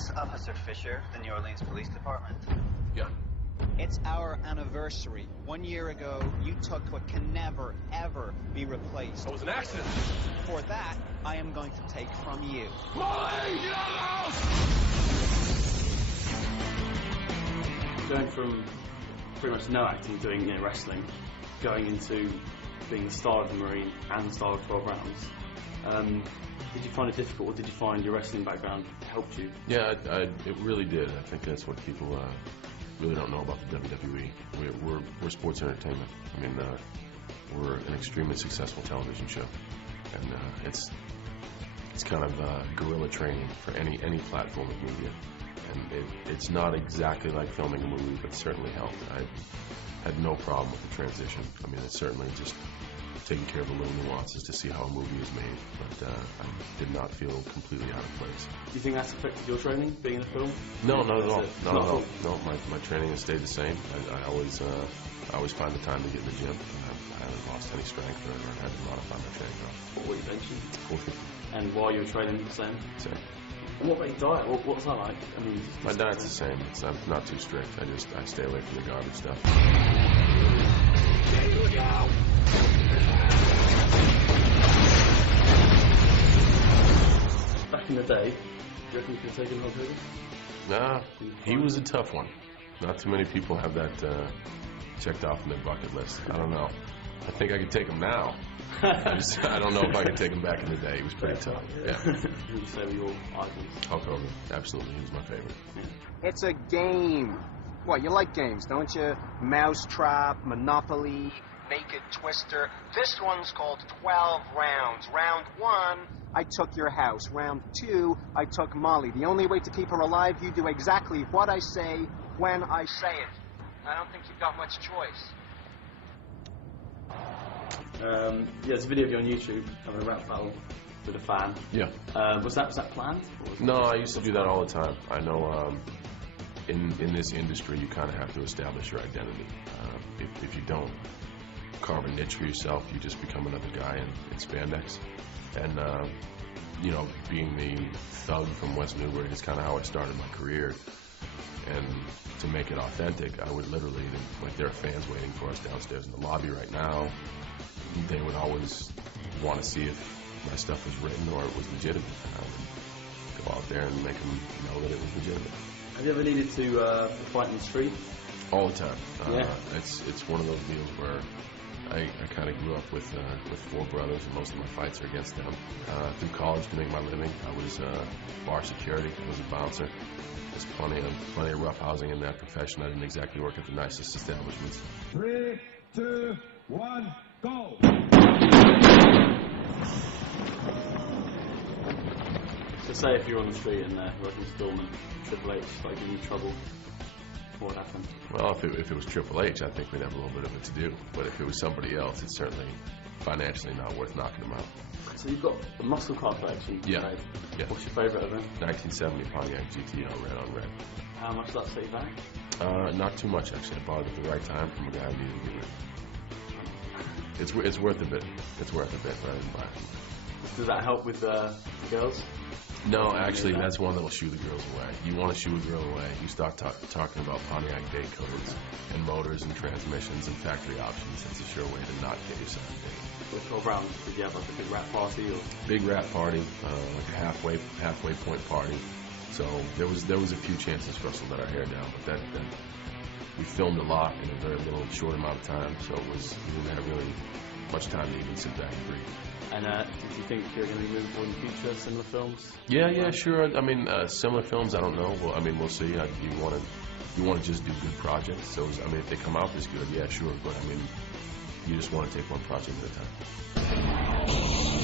this Officer Fisher, the New Orleans Police Department? Yeah. It's our anniversary. 1 year ago, you took what can never, ever be replaced. It was an accident. For that, I am going to take from you. Molly, get out of the house! Going from pretty much no acting, doing wrestling, going into being the star of the Marine and the star of 12 rounds. Did you find it difficult, or did you find your wrestling background helped you? Yeah, it really did. I think that's what people really don't know about the WWE. We're sports entertainment. I mean, we're an extremely successful television show, and it's kind of guerrilla training for any platform of media. And it's not exactly like filming a movie, but certainly helped. I had no problem with the transition. I mean, it's certainly just taking care of the little nuances to see how a movie is made, but I did not feel completely out of place. Do you think that's affected your training, being in a film? No, not at all. Not at all. No, my training has stayed the same. I always find the time to get in the gym. I haven't lost any strength or had to modify my training at all. What were you benching? 450. And while you were training, the same? Same. And what about your diet? What's that like? I mean, my diet's the same. It's not too strict. I stay away from the garbage stuff. Back in the day, do you reckon you could take him on TV? Nah, he was a tough one. Not too many people have that checked off on their bucket list. I don't know. I think I could take him now. I don't know if I could take him back in the day. He was pretty tough. Yeah. Who would you say were your idols? Hulk Hogan. Absolutely. He was my favorite. It's a game. What, you like games, don't you? Mousetrap, Monopoly, Naked Twister. This one's called 12 Rounds. Round 1, I took your house. Round 2, I took Molly. The only way to keep her alive, you do exactly what I say when I say it. I don't think you've got much choice. Yeah, there's a video of you on YouTube having a rap battle with a fan. Yeah. Was that planned? No, I used to do that all the time. I know in this industry you kind of have to establish your identity. If you don't carve a niche for yourself, you just become another guy in spandex. And you know, being the thug from West Newbury is kind of how I started my career. And to make it authentic, I would literally, like, there are fans waiting for us downstairs in the lobby right now. They would always want to see if my stuff was written or it was legitimate. I would go out there and make them know that it was legitimate. Have you ever needed to fight in the street? All the time. Yeah. It's one of those deals where I kind of grew up with 4 brothers, and most of my fights are against them. Through college, to make my living, I was bar security. I was a bouncer. There's plenty of rough housing in that profession. I didn't exactly work at the nicest establishments. 3, 2, 1, go! So say if you're on the street and working film and Triple H like giving you trouble, what would happen? Well, if it was Triple H, I think we'd have a little bit of it to do. But if it was somebody else, it's certainly financially not worth knocking them out. So you've got a muscle car collection. Yeah. Yeah. What's your favourite of them? 1970 Pontiac GTO, red on red. How much does that set you back? Not too much, actually. I bought it at the right time from a guy who needed to get rid. It's worth a bit. It's worth a bit rather than buy it. Does that help with the girls? No, actually, that's one that'll shoo the girls away. You want to shoo a girl away, you start talking about Pontiac day codes and motors and transmissions and factory options. That's a sure way to not get yourself dated. With 12 rounds, did you have like a big rap party? Or? Big rap party, like a halfway point party. So there was a few chances for us to let our hair down, but that we filmed a lot in a very little short amount of time, so we didn't have really much time to even sit back and breathe. And do you think you're going to be moving forward in the future, similar films? Yeah, sure. I mean, similar films, I don't know. Well, I mean, we'll see. You want to just do good projects. So, I mean, if they come out this good, yeah, sure. But, I mean, you just want to take one project at a time.